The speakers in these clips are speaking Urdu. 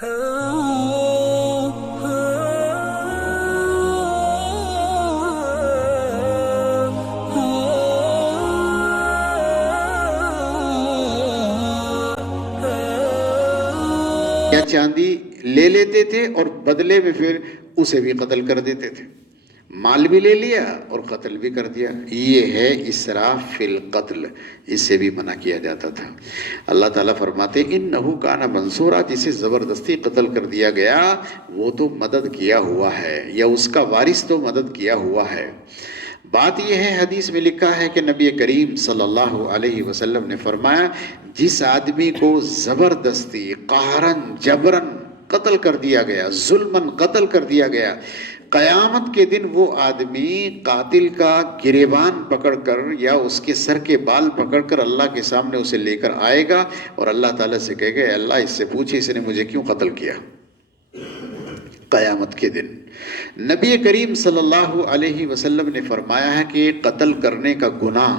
یا چاندی لے لیتے تھے اور بدلے میں پھر اسے بھی قتل کر دیتے تھے، مال بھی لے لیا اور قتل بھی کر دیا۔ یہ ہے اسراف فی القتل، اس سے بھی منع کیا جاتا تھا۔ اللہ تعالیٰ فرماتے انہو کان منصورا، جسے زبردستی قتل کر دیا گیا وہ تو مدد کیا ہوا ہے، یا اس کا وارث تو مدد کیا ہوا ہے۔ بات یہ ہے، حدیث میں لکھا ہے کہ نبی کریم صلی اللہ علیہ وسلم نے فرمایا جس آدمی کو زبردستی قہرن جبرن قتل کر دیا گیا، ظلمن قتل کر دیا گیا، قیامت کے دن وہ آدمی قاتل کا گریبان پکڑ کر یا اس کے سر کے بال پکڑ کر اللہ کے سامنے اسے لے کر آئے گا اور اللہ تعالیٰ سے کہے گا اللہ اس سے پوچھے اس نے مجھے کیوں قتل کیا۔ قیامت کے دن نبی کریم صلی اللہ علیہ وسلم نے فرمایا ہے کہ قتل کرنے کا گناہ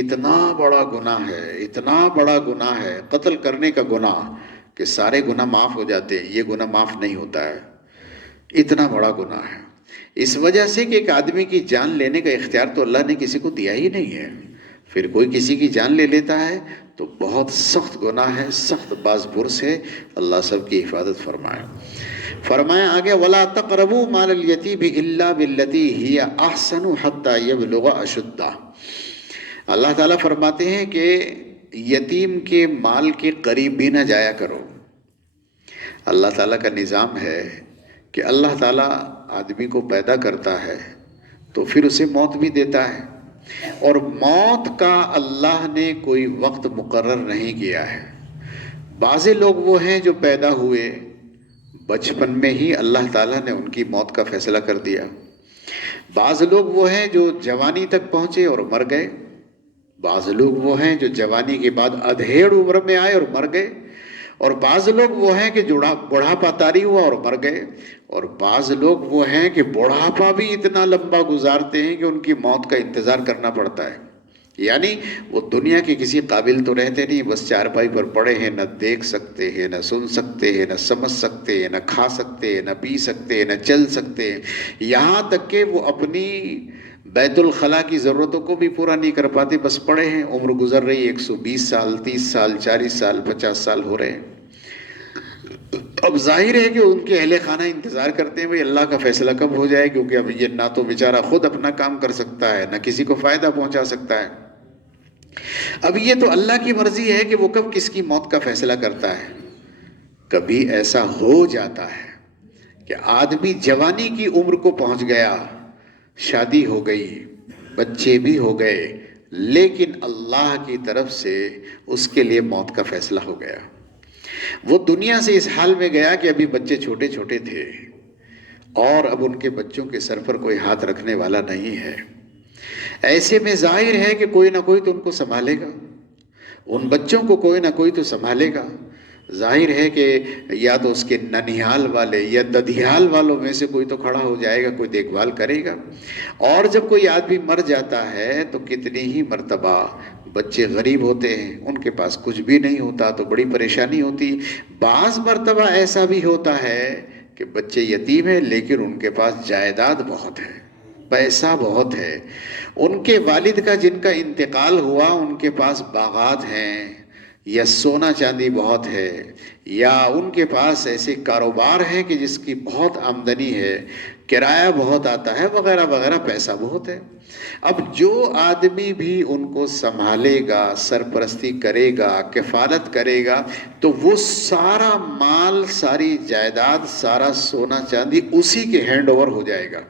اتنا بڑا گناہ ہے، اتنا بڑا گناہ ہے قتل کرنے کا گناہ کہ سارے گناہ معاف ہو جاتے ہیں، یہ گناہ معاف نہیں ہوتا ہے، اتنا بڑا گناہ ہے۔ اس وجہ سے کہ ایک آدمی کی جان لینے کا اختیار تو اللہ نے کسی کو دیا ہی نہیں ہے، پھر کوئی کسی کی جان لے لیتا ہے تو بہت سخت گناہ ہے، سخت باز پرس ہے۔ اللہ سب کی حفاظت فرمائے۔ فرمایا آگے وَلَا تَقْرَبُوا مَالَ الْيَتِيمِ إِلَّا بِالَّتِي هِيَ أَحْسَنُ حَتَّى يَبْلُغَ أَشُدَّهُ۔ اللہ تعالیٰ فرماتے ہیں کہ یتیم کے مال کے قریب بھی نہ جایا کرو۔ اللہ تعالیٰ کا نظام ہے کہ اللہ تعالیٰ آدمی کو پیدا کرتا ہے تو پھر اسے موت بھی دیتا ہے، اور موت کا اللہ نے کوئی وقت مقرر نہیں کیا ہے۔ بعض لوگ وہ ہیں جو پیدا ہوئے بچپن میں ہی اللہ تعالیٰ نے ان کی موت کا فیصلہ کر دیا، بعض لوگ وہ ہیں جو جوانی تک پہنچے اور مر گئے، بعض لوگ وہ ہیں جو جوانی کے بعد ادھیڑ عمر میں آئے اور مر گئے، اور بعض لوگ وہ ہیں کہ بڑھاپا طاری ہوا اور مر گئے، اور بعض لوگ وہ ہیں کہ بڑھاپا بھی اتنا لمبا گزارتے ہیں کہ ان کی موت کا انتظار کرنا پڑتا ہے، یعنی وہ دنیا کے کسی قابل تو رہتے نہیں، بس چارپائی پر پڑے ہیں، نہ دیکھ سکتے ہیں، نہ سن سکتے ہیں، نہ سمجھ سکتے ہیں، نہ کھا سکتے ہیں، نہ پی سکتے ہیں، نہ چل سکتے ہیں، یہاں تک کہ وہ اپنی بیت الخلاء کی ضرورتوں کو بھی پورا نہیں کر پاتے، بس پڑے ہیں، عمر گزر رہی 120 سال 30 سال 40 سال 50 سال ہو رہے ہیں۔ اب ظاہر ہے کہ ان کے اہل خانہ انتظار کرتے ہیں بھئی اللہ کا فیصلہ کب ہو جائے، کیونکہ اب یہ نہ تو بیچارہ خود اپنا کام کر سکتا ہے، نہ کسی کو فائدہ پہنچا سکتا ہے۔ اب یہ تو اللہ کی مرضی ہے کہ وہ کب کس کی موت کا فیصلہ کرتا ہے۔ کبھی ایسا ہو جاتا ہے کہ آدمی جوانی کی عمر کو پہنچ گیا، شادی ہو گئی، بچے بھی ہو گئے، لیکن اللہ کی طرف سے اس کے لیے موت کا فیصلہ ہو گیا۔ وہ دنیا سے اس حال میں گیا کہ ابھی بچے چھوٹے چھوٹے تھے اور اب ان کے بچوں کے سر پر کوئی ہاتھ رکھنے والا نہیں ہے۔ ایسے میں ظاہر ہے کہ کوئی نہ کوئی تو ان کو سنبھالے گا، ان بچوں کو کوئی نہ کوئی تو سنبھالے گا۔ ظاہر ہے کہ یا تو اس کے ننیھال والے یا ددھیال والوں میں سے کوئی تو کھڑا ہو جائے گا، کوئی دیکھ بھال کرے گا۔ اور جب کوئی آدمی مر جاتا ہے تو کتنی ہی مرتبہ بچے غریب ہوتے ہیں، ان کے پاس کچھ بھی نہیں ہوتا تو بڑی پریشانی ہوتی۔ بعض مرتبہ ایسا بھی ہوتا ہے کہ بچے یتیم ہیں لیکن ان کے پاس جائیداد بہت ہے، پیسہ بہت ہے، ان کے والد کا جن کا انتقال ہوا ان کے پاس باغات ہیں یا سونا چاندی بہت ہے، یا ان کے پاس ایسے کاروبار ہیں کہ جس کی بہت آمدنی ہے، کرایہ بہت آتا ہے، وغیرہ وغیرہ، پیسہ بہت ہے۔ اب جو آدمی بھی ان کو سنبھالے گا، سرپرستی کرے گا، کفالت کرے گا، تو وہ سارا مال، ساری جائیداد، سارا سونا چاندی اسی کے ہینڈ اوور ہو جائے گا۔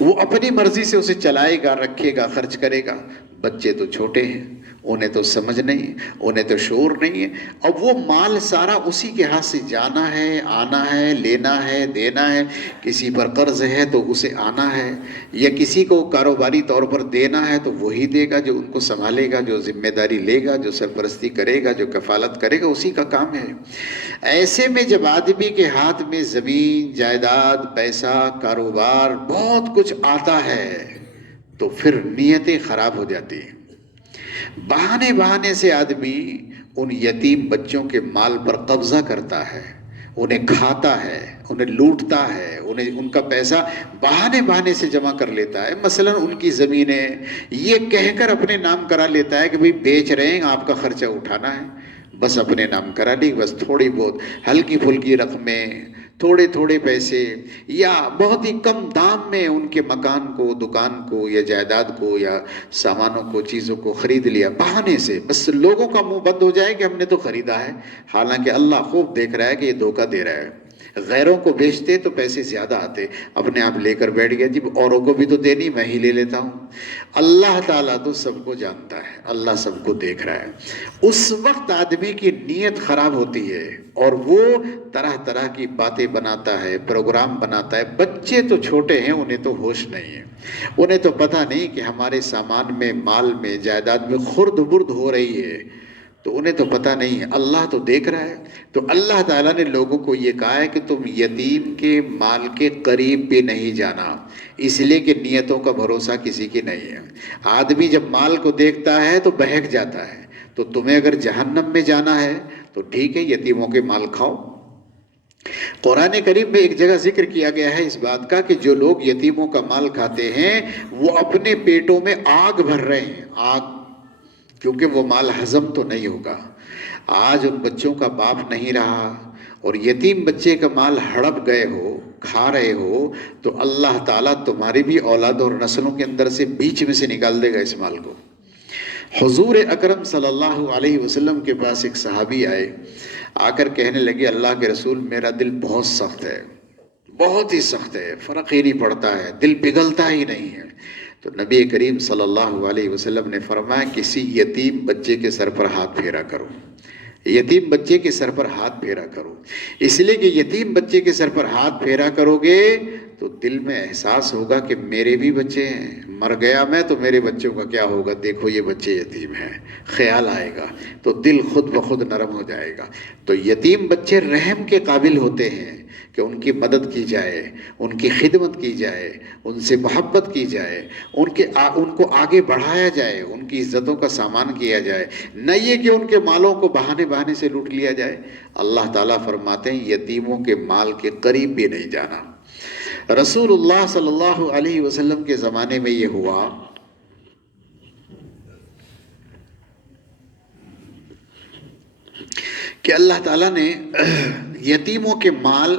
وہ اپنی مرضی سے اسے چلائے گا، رکھے گا، خرچ کرے گا۔ بچے تو چھوٹے ہیں، انہیں تو سمجھ نہیں، انہیں تو شعور نہیں ہے۔ اب وہ مال سارا اسی کے ہاتھ سے جانا ہے، آنا ہے، لینا ہے، دینا ہے۔ کسی پر قرض ہے تو اسے آنا ہے، یا کسی کو کاروباری طور پر دینا ہے تو وہی دے گا جو ان کو سنبھالے گا، جو ذمہ داری لے گا، جو سرپرستی کرے گا، جو کفالت کرے گا، اسی کا کام ہے۔ ایسے میں جب آدمی کے ہاتھ میں زمین، جائیداد، پیسہ، کاروبار، بہت کچھ آتا ہے تو پھر نیتیں خراب ہو جاتی ہیں۔ بہانے بہانے سے آدمی ان یتیم بچوں کے مال پر قبضہ کرتا ہے، انہیں کھاتا ہے، انہیں لوٹتا ہے، انہیں ان کا پیسہ بہانے بہانے سے جمع کر لیتا ہے۔ مثلا ان کی زمینیں یہ کہہ کر اپنے نام کرا لیتا ہے کہ بھئی بیچ رہے ہیں، آپ کا خرچہ اٹھانا ہے، بس اپنے نام کرا لی، بس تھوڑی بہت ہلکی پھلکی رقمیں، تھوڑے تھوڑے پیسے یا بہت ہی کم دام میں ان کے مکان کو، دکان کو یا جائیداد کو یا سامانوں کو، چیزوں کو خرید لیا بہانے سے، بس لوگوں کا منہ بند ہو جائے کہ ہم نے تو خریدا ہے، حالانکہ اللہ خوب دیکھ رہا ہے کہ یہ دھوکہ دے رہا ہے۔ غیروں کو بیچتے تو پیسے زیادہ آتے، اپنے آپ لے کر بیٹھ گیا، جی اوروں کو بھی تو دینی، میں ہی لے لیتا ہوں۔ اللہ تعالیٰ تو سب کو جانتا ہے، اللہ سب کو دیکھ رہا ہے۔ اس وقت آدمی کی نیت خراب ہوتی ہے اور وہ طرح طرح کی باتیں بناتا ہے، پروگرام بناتا ہے۔ بچے تو چھوٹے ہیں، انہیں تو ہوش نہیں ہے، انہیں تو پتہ نہیں کہ ہمارے سامان میں، مال میں، جائیداد میں خرد برد ہو رہی ہے، تو انہیں تو پتہ نہیں ہے، اللہ تو دیکھ رہا ہے۔ تو اللہ تعالیٰ نے لوگوں کو یہ کہا ہے کہ تم یتیم کے مال کے قریب بھی نہیں جانا، اس لیے کہ نیتوں کا بھروسہ کسی کی نہیں ہے۔ آدمی جب مال کو دیکھتا ہے تو بہک جاتا ہے، تو تمہیں اگر جہنم میں جانا ہے تو ٹھیک ہے، یتیموں کے مال کھاؤ۔ قرآن کریم میں ایک جگہ ذکر کیا گیا ہے اس بات کا کہ جو لوگ یتیموں کا مال کھاتے ہیں وہ اپنے پیٹوں میں آگ بھر رہے ہیں، آگ، کیونکہ وہ مال ہضم تو نہیں ہوگا۔ آج ان بچوں کا باپ نہیں رہا اور یتیم بچے کا مال ہڑپ گئے ہو، کھا رہے ہو، تو اللہ تعالیٰ تمہاری بھی اولاد اور نسلوں کے اندر سے بیچ میں سے نکال دے گا اس مال کو۔ حضور اکرم صلی اللہ علیہ وسلم کے پاس ایک صحابی آئے، آ کر کہنے لگے اللہ کے رسول میرا دل بہت سخت ہے، بہت ہی سخت ہے، فرق ہی نہیں پڑتا ہے، دل پگھلتا ہی نہیں ہے۔ تو نبی کریم صلی اللہ علیہ وسلم نے فرمایا کسی یتیم بچے کے سر پر ہاتھ پھیرا کرو، یتیم بچے کے سر پر ہاتھ پھیرا کرو، اس لیے کہ یتیم بچے کے سر پر ہاتھ پھیرا کرو گے تو دل میں احساس ہوگا کہ میرے بھی بچے ہیں، مر گیا میں تو میرے بچوں کا کیا ہوگا، دیکھو یہ بچے یتیم ہیں، خیال آئے گا تو دل خود بخود نرم ہو جائے گا۔ تو یتیم بچے رحم کے قابل ہوتے ہیں کہ ان کی مدد کی جائے، ان کی خدمت کی جائے، ان سے محبت کی جائے، ان کو آگے بڑھایا جائے، ان کی عزتوں کا سامان کیا جائے، نہ یہ کہ ان کے مالوں کو بہانے بہانے سے لوٹ لیا جائے۔ اللہ تعالیٰ فرماتے ہیں یتیموں کے مال کے قریب بھی نہیں جانا۔ رسول اللہ صلی اللہ علیہ وسلم کے زمانے میں یہ ہوا کہ اللہ تعالیٰ نے یتیموں کے مال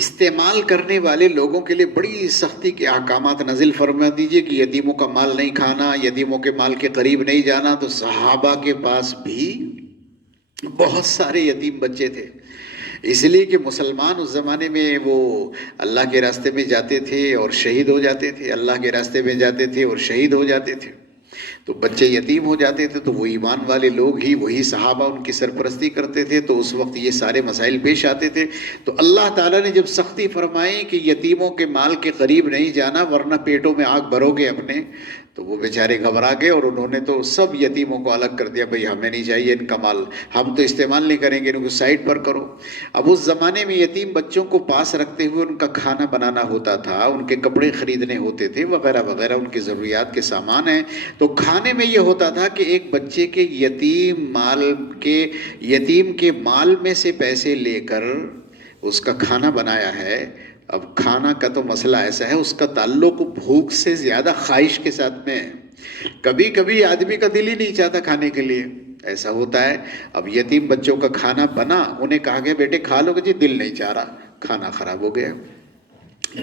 استعمال کرنے والے لوگوں کے لیے بڑی سختی کے احکامات نازل فرما دیجئے کہ یتیموں کا مال نہیں کھانا، یتیموں کے مال کے قریب نہیں جانا۔ تو صحابہ کے پاس بھی بہت سارے یتیم بچے تھے، اس لیے کہ مسلمان اس زمانے میں وہ اللہ کے راستے میں جاتے تھے اور شہید ہو جاتے تھے، اللہ کے راستے میں جاتے تھے اور شہید ہو جاتے تھے، تو بچے یتیم ہو جاتے تھے، تو وہ ایمان والے لوگ ہی، وہی صحابہ ان کی سرپرستی کرتے تھے، تو اس وقت یہ سارے مسائل پیش آتے تھے۔ تو اللہ تعالیٰ نے جب سختی فرمائی کہ یتیموں کے مال کے قریب نہیں جانا ورنہ پیٹوں میں آگ بھرو گے اپنے، تو وہ بیچارے گھبرا گئے اور انہوں نے تو سب یتیموں کو الگ کر دیا، بھئی ہمیں نہیں چاہیے ان کا مال، ہم تو استعمال نہیں کریں گے، ان کو سائڈ پر کرو۔ اب اس زمانے میں یتیم بچوں کو پاس رکھتے ہوئے ان کا کھانا بنانا ہوتا تھا، ان کے کپڑے خریدنے ہوتے تھے، وغیرہ وغیرہ، ان کی ضروریات کے سامان ہیں۔ تو کھانے میں یہ ہوتا تھا کہ ایک بچے کے یتیم کے مال میں سے پیسے لے کر اس کا کھانا بنایا ہے۔ اب کھانا کا تو مسئلہ ایسا ہے، اس کا تعلق بھوک سے زیادہ خواہش کے ساتھ میں ہے۔ کبھی کبھی آدمی کا دل ہی نہیں چاہتا کھانے کے لیے، ایسا ہوتا ہے۔ اب یتیم بچوں کا کھانا بنا، انہیں کہا گیا بیٹے کھا لو گے، جی دل نہیں چاہ رہا، کھانا خراب ہو گیا،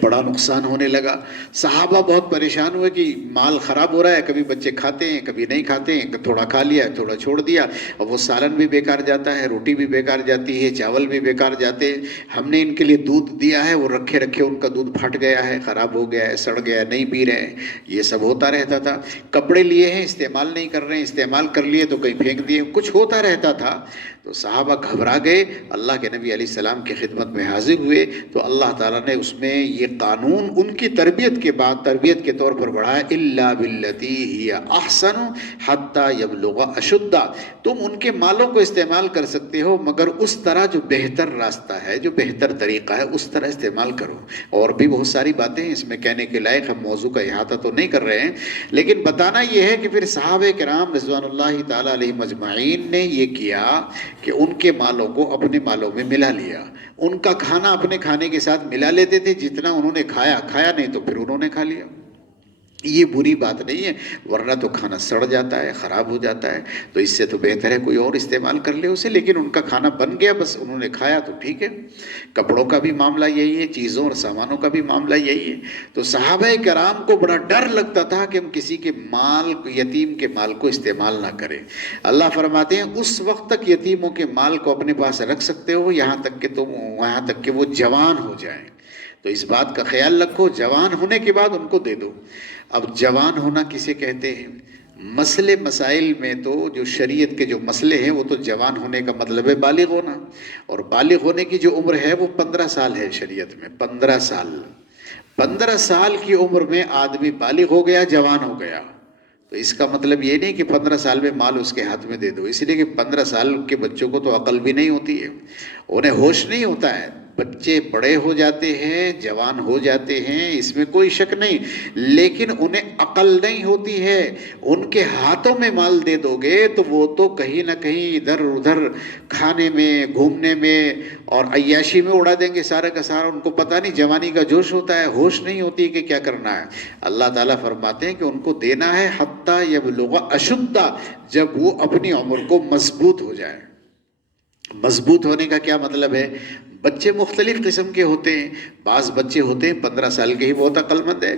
بڑا نقصان ہونے لگا۔ صحابہ بہت پریشان ہوئے کہ مال خراب ہو رہا ہے، کبھی بچے کھاتے ہیں کبھی نہیں کھاتے ہیں، تھوڑا کھا لیا تھوڑا چھوڑ دیا، اور وہ سالن بھی بیکار جاتا ہے، روٹی بھی بیکار جاتی ہے، چاول بھی بیکار جاتے ہیں۔ ہم نے ان کے لیے دودھ دیا ہے، وہ رکھے رکھے ان کا دودھ پھٹ گیا ہے، خراب ہو گیا ہے، سڑ گیا ہے، نہیں پی رہے ہیں، یہ سب ہوتا رہتا تھا۔ کپڑے لیے ہیں استعمال نہیں کر رہے ہیں، استعمال کر لیے تو کہیں پھینک دیے، کچھ ہوتا رہتا تھا۔ تو صحابہ گھبرا گئے، اللہ کے نبی علیہ السلام کی خدمت میں حاضر ہوئے، تو اللہ تعالیٰ نے اس میں یہ قانون ان کی تربیت کے بعد تربیت کے طور پر بڑھایا، الا باللتی ہی احسن حتی یبلغ اشدہ، تم ان کے مالوں کو استعمال کر سکتے ہو مگر اس طرح جو بہتر راستہ ہے، جو بہتر طریقہ ہے، اس طرح استعمال کرو۔ اور بھی بہت ساری باتیں ہیں اس میں کہنے کے لائق، ہم موضوع کا احاطہ تو نہیں کر رہے ہیں، لیکن بتانا یہ ہے کہ پھر صحابہ کرام رضوان اللہ تعالیٰ علیہ مجمعین نے یہ کیا کہ ان کے مالوں کو اپنے مالوں میں ملا لیا، ان کا کھانا اپنے کھانے کے ساتھ ملا لیتے تھے، جتنا انہوں نے کھایا نہیں تو پھر انہوں نے کھا لیا۔ یہ بری بات نہیں ہے، ورنہ تو کھانا سڑ جاتا ہے، خراب ہو جاتا ہے، تو اس سے تو بہتر ہے کوئی اور استعمال کر لے اسے، لیکن ان کا کھانا بن گیا، بس انہوں نے کھایا تو ٹھیک ہے۔ کپڑوں کا بھی معاملہ یہی ہے، چیزوں اور سامانوں کا بھی معاملہ یہی ہے۔ تو صحابہ کرام کو بڑا ڈر لگتا تھا کہ ہم کسی کے مال، یتیم کے مال کو استعمال نہ کریں۔ اللہ فرماتے ہیں اس وقت تک یتیموں کے مال کو اپنے پاس رکھ سکتے ہو یہاں تک کہ وہ جوان ہو جائیں، تو اس بات کا خیال رکھو، جوان ہونے کے بعد ان کو دے دو۔ اب جوان ہونا کسے کہتے ہیں؟ مسئلے مسائل میں تو جو شریعت کے جو مسئلے ہیں وہ تو جوان ہونے کا مطلب ہے بالغ ہونا، اور بالغ ہونے کی جو عمر ہے وہ 15 سال ہے شریعت میں، 15 سال۔ 15 سال کی عمر میں آدمی بالغ ہو گیا، جوان ہو گیا، تو اس کا مطلب یہ نہیں کہ 15 سال میں مال اس کے ہاتھ میں دے دو، اس لیے کہ 15 سال کے بچوں کو تو عقل بھی نہیں ہوتی ہے، انہیں ہوش نہیں ہوتا ہے۔ بچے بڑے ہو جاتے ہیں، جوان ہو جاتے ہیں، اس میں کوئی شک نہیں، لیکن انہیں عقل نہیں ہوتی ہے۔ ان کے ہاتھوں میں مال دے دو گے تو وہ تو کہیں نہ کہیں ادھر ادھر کھانے میں، گھومنے میں اور عیاشی میں اڑا دیں گے سارا کا سارا، ان کو پتہ نہیں، جوانی کا جوش ہوتا ہے، ہوش نہیں ہوتی کہ کیا کرنا ہے۔ اللہ تعالیٰ فرماتے ہیں کہ ان کو دینا ہے حتی یبلغ اشدہ، جب وہ اپنی عمر کو مضبوط ہو جائے۔ مضبوط ہونے کا کیا مطلب ہے؟ بچے مختلف قسم کے ہوتے ہیں، بعض بچے ہوتے ہیں 15 سال کے ہی بہت عقل مند ہے،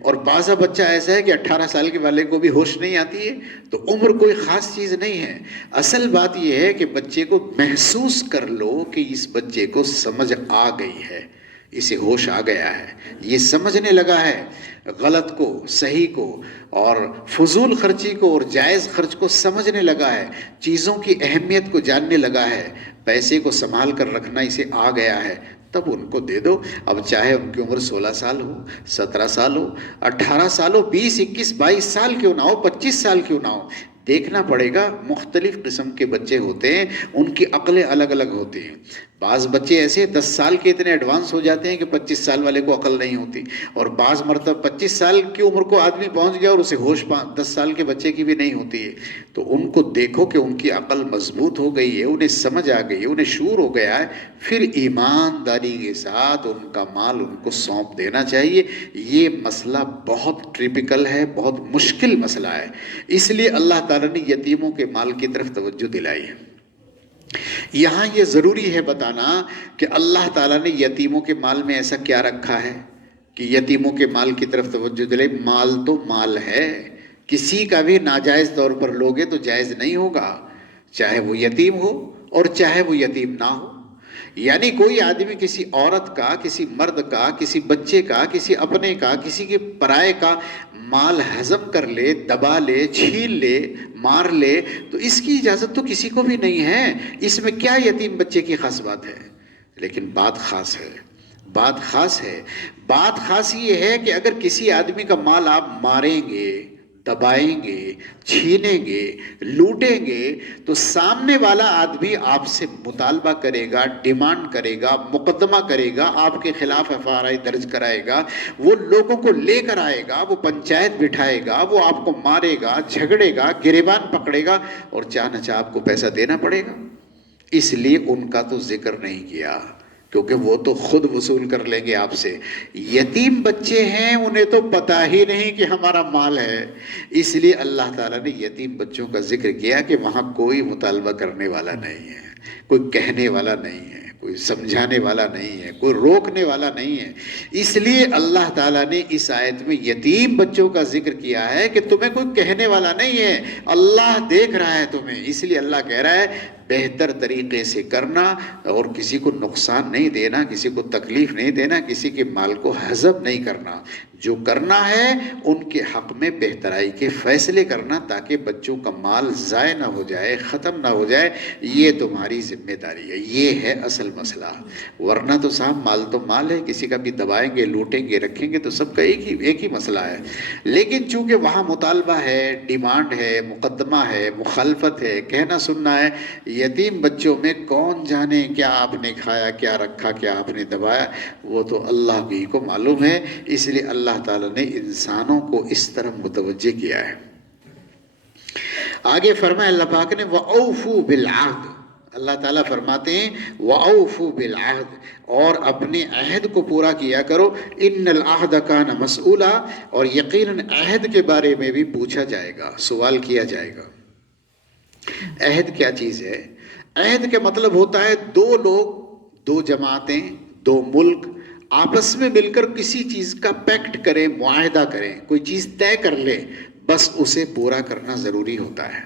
اور بعض بچہ ایسا ہے کہ 18 سال کے والے کو بھی ہوش نہیں آتی ہے، تو عمر کوئی خاص چیز نہیں ہے۔ اصل بات یہ ہے کہ بچے کو محسوس کر لو کہ اس بچے کو سمجھ آ گئی ہے، اسے ہوش آ گیا ہے، یہ سمجھنے لگا ہے غلط کو، صحیح کو، اور فضول خرچی کو اور جائز خرچ کو سمجھنے لگا ہے، چیزوں کی اہمیت کو جاننے لگا ہے، پیسے کو سنبھال کر رکھنا اسے آ گیا ہے، تب ان کو دے دو۔ اب چاہے ان کی عمر 16 سال ہو، 17 سال ہو، 18 سال ہو، 20، 21، 22 سال کیوں نہ ہو، 25 سال کیوں نہ ہو، دیکھنا پڑے گا۔ مختلف قسم کے بچے ہوتے ہیں، ان کی عقلیں الگ الگ ہوتی ہیں۔ بعض بچے ایسے 10 سال کے اتنے ایڈوانس ہو جاتے ہیں کہ 25 سال والے کو عقل نہیں ہوتی، اور بعض مرتبہ 25 سال کی عمر کو آدمی پہنچ گیا اور اسے ہوش 10 سال کے بچے کی بھی نہیں ہوتی ہے۔ تو ان کو دیکھو کہ ان کی عقل مضبوط ہو گئی ہے، انہیں سمجھ آ گئی ہے، انہیں شعور ہو گیا ہے، پھر ایمانداری کے ساتھ ان کا مال ان کو سونپ دینا چاہیے۔ یہ مسئلہ بہت ٹریپیکل ہے، بہت مشکل مسئلہ ہے، اس لیے اللہ تعالیٰ نے یتیموں کے مال کی طرف توجہ دلائی ہے۔ یہاں یہ ضروری ہے بتانا کہ اللہ تعالیٰ نے یتیموں کے مال میں ایسا کیا رکھا ہے کہ یتیموں کے مال کی طرف توجہ دلائی۔ مال تو مال ہے، کسی کا بھی ناجائز طور پر لوگے تو جائز نہیں ہوگا، چاہے وہ یتیم ہو اور چاہے وہ یتیم نہ ہو۔ یعنی کوئی آدمی کسی عورت کا، کسی مرد کا، کسی بچے کا، کسی اپنے کا، کسی کے پرائے کا مال ہضم کر لے، دبا لے، چھین لے، مار لے، تو اس کی اجازت تو کسی کو بھی نہیں ہے۔ اس میں کیا یتیم بچے کی خاص بات ہے؟ لیکن بات خاص ہے، بات خاص ہے۔ بات خاص یہ ہے کہ اگر کسی آدمی کا مال آپ ماریں گے، دبائیں گے، چھینیں گے، لوٹیں گے، تو سامنے والا آدمی آپ سے مطالبہ کرے گا، ڈیمانڈ کرے گا، مقدمہ کرے گا، آپ کے خلاف FIR درج کرائے گا، وہ لوگوں کو لے کر آئے گا، وہ پنچایت بٹھائے گا، وہ آپ کو مارے گا، جھگڑے گا، گریبان پکڑے گا، اور چاہ نہ چاہ آپ کو پیسہ دینا پڑے گا۔ اس لیے ان کا تو ذکر نہیں کیا، کیونکہ وہ تو خود وصول کر لیں گے آپ سے۔ یتیم بچے ہیں، انہیں تو پتہ ہی نہیں کہ ہمارا مال ہے، اس لیے اللہ تعالیٰ نے یتیم بچوں کا ذکر کیا کہ وہاں کوئی مطالبہ کرنے والا نہیں ہے، کوئی کہنے والا نہیں ہے، کوئی سمجھانے والا نہیں ہے، کوئی روکنے والا نہیں ہے۔ اس لیے اللہ تعالیٰ نے اس آیت میں یتیم بچوں کا ذکر کیا ہے کہ تمہیں کوئی کہنے والا نہیں ہے، اللہ دیکھ رہا ہے تمہیں، اس لیے اللہ کہہ رہا ہے بہتر طریقے سے کرنا اور کسی کو نقصان نہیں دینا، کسی کو تکلیف نہیں دینا، کسی کے مال کو ہضم نہیں کرنا. جو کرنا ہے ان کے حق میں بہترائی کے فیصلے کرنا تاکہ بچوں کا مال ضائع نہ ہو جائے، ختم نہ ہو جائے. یہ تمہاری ذمہ داری ہے، یہ ہے اصل مسئلہ. ورنہ تو صاحب مال تو مال ہے، کسی کا بھی دبائیں گے، لوٹیں گے، رکھیں گے تو سب کا ایک ہی مسئلہ ہے. لیکن چونکہ وہاں مطالبہ ہے، ڈیمانڈ ہے، مقدمہ ہے، مخالفت ہے، کہنا سننا ہے، یتیم بچوں میں کون جانے کیا آپ نے کھایا، کیا رکھا، کیا آپ نے دبایا، وہ تو اللہ بھی کو معلوم ہے. اس لیے اللہ تعالیٰ نے انسانوں کو اس طرح متوجہ کیا ہے. آگے فرمایا اللہ پاک نے وَأَوْفُوا بِالْعَهْدِ، اللہ تعالیٰ فرماتے ہیں وَأَوْفُوا بِالْعَهْدِ، اور اپنے عہد کو پورا کیا کرو. إِنَّ الْعَهْدَ كَانَ مَسْئُولًا، اور یقیناً عہد کے بارے میں بھی پوچھا جائے گا، سوال کیا جائے گا. عہد کیا چیز ہے؟ عہد کا مطلب ہوتا ہے دو لوگ، دو جماعتیں، دو ملک آپس میں مل کر کسی چیز کا پیکٹ کریں، معاہدہ کریں، کوئی چیز طے کر لیں، بس اسے پورا کرنا ضروری ہوتا ہے.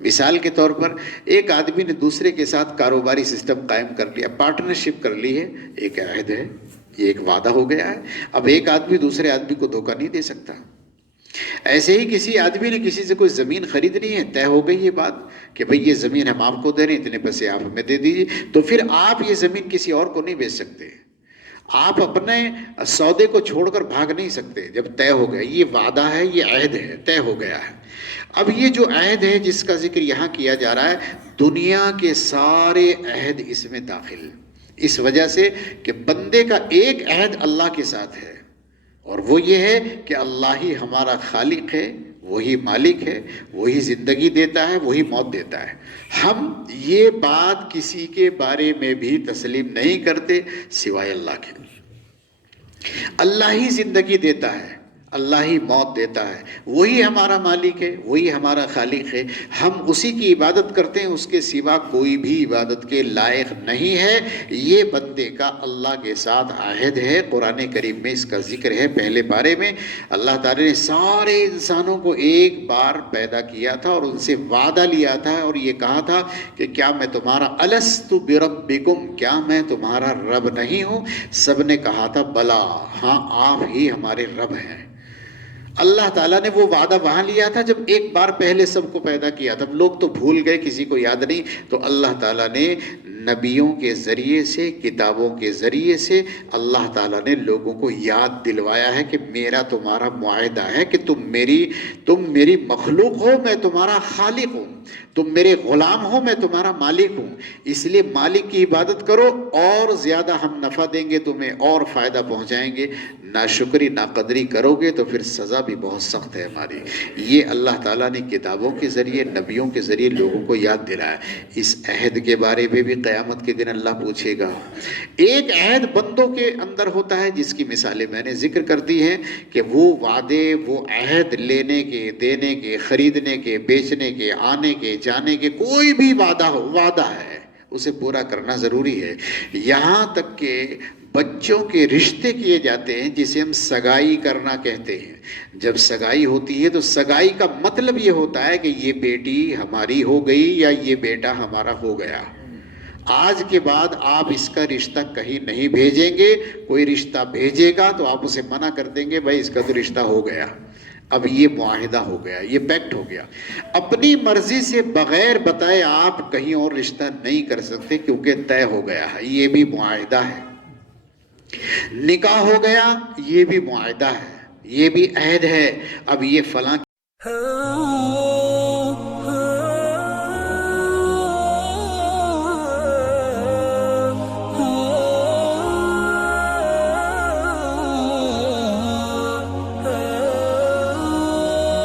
مثال کے طور پر ایک آدمی نے دوسرے کے ساتھ کاروباری سسٹم قائم کر لیا، پارٹنرشپ کر لی ہے، ایک عہد ہے، یہ ایک وعدہ ہو گیا ہے. اب ایک آدمی دوسرے آدمی کو دھوکہ نہیں دے سکتا. ایسے ہی کسی آدمی نے کسی سے کوئی زمین خریدنی ہے، طے ہو گئی یہ بات کہ بھئی یہ زمین ہم آپ کو دے رہے ہیں، اتنے پیسے آپ ہمیں دے دیجیے، تو پھر آپ یہ زمین کسی اور کو نہیں بیچ سکتے. آپ اپنے سودے کو چھوڑ کر بھاگ نہیں سکتے جب طے ہو گیا. یہ وعدہ ہے، یہ عہد ہے، طے ہو گیا ہے. اب یہ جو عہد ہے جس کا ذکر یہاں کیا جا رہا ہے، دنیا کے سارے عہد اس میں داخل، اس وجہ سے کہ بندے کا ایک عہد اللہ کے ساتھ ہے، اور وہ یہ ہے کہ اللہ ہی ہمارا خالق ہے، وہی مالک ہے، وہی زندگی دیتا ہے، وہی موت دیتا ہے. ہم یہ بات کسی کے بارے میں بھی تسلیم نہیں کرتے سوائے اللہ کے. اللہ ہی زندگی دیتا ہے، اللہ ہی موت دیتا ہے، وہی ہمارا مالک ہے، وہی ہمارا خالق ہے. ہم اسی کی عبادت کرتے ہیں، اس کے سوا کوئی بھی عبادت کے لائق نہیں ہے. یہ بندے کا اللہ کے ساتھ عہد ہے. قرآن کریم میں اس کا ذکر ہے. پہلے پارے میں اللہ تعالی نے سارے انسانوں کو ایک بار پیدا کیا تھا اور ان سے وعدہ لیا تھا اور یہ کہا تھا کہ کیا میں تمہارا الست بربکم، کیا میں تمہارا رب نہیں ہوں؟ سب نے کہا تھا بلا، ہاں آپ ہی ہمارے رب ہیں. اللہ تعالیٰ نے وہ وعدہ وہاں لیا تھا جب ایک بار پہلے سب کو پیدا کیا تھا. لوگ تو بھول گئے، کسی کو یاد نہیں. تو اللہ تعالیٰ نے نبیوں کے ذریعے سے، کتابوں کے ذریعے سے اللہ تعالیٰ نے لوگوں کو یاد دلوایا ہے کہ میرا تمہارا معاہدہ ہے کہ تم میری مخلوق ہو، میں تمہارا خالق ہوں. تم میرے غلام ہو، میں تمہارا مالک ہوں. اس لیے مالک کی عبادت کرو، اور زیادہ ہم نفع دیں گے تمہیں، اور فائدہ پہنچائیں گے. ناشکری ناقدری کرو گے تو پھر سزا بھی بہت سخت ہے ہماری. یہ اللہ تعالیٰ نے کتابوں کے ذریعے، نبیوں کے ذریعے لوگوں کو یاد دلایا. اس عہد کے بارے میں بھی قیامت کے دن اللہ پوچھے گا. ایک عہد بندوں کے اندر ہوتا ہے جس کی مثالیں میں نے ذکر کر دی ہیں کہ وہ وعدے، وہ عہد لینے کے، دینے کے، خریدنے کے، بیچنے کے، آنے کے، جانے کے، کوئی بھی وعدہ ہو، وعدہ ہے، اسے پورا کرنا ضروری ہے. یہاں تک کہ بچوں کے رشتے کیے جاتے ہیں جسے ہم سگائی کرنا کہتے ہیں. جب سگائی ہوتی ہے تو سگائی کا مطلب یہ ہوتا ہے کہ یہ بیٹی ہماری ہو گئی یا یہ بیٹا ہمارا ہو گیا. آج کے بعد آپ اس کا رشتہ کہیں نہیں بھیجیں گے. کوئی رشتہ بھیجے گا تو آپ اسے منع کر دیں گے، بھائی اس کا تو رشتہ ہو گیا. اب یہ معاہدہ ہو گیا، یہ پیکٹ ہو گیا. اپنی مرضی سے بغیر بتائے آپ کہیں اور رشتہ نہیں کر سکتے کیونکہ طے ہو گیا ہے. یہ بھی معاہدہ ہے. نکاح ہو گیا، یہ بھی معاہدہ ہے، یہ بھی عہد ہے. اب یہ فلاں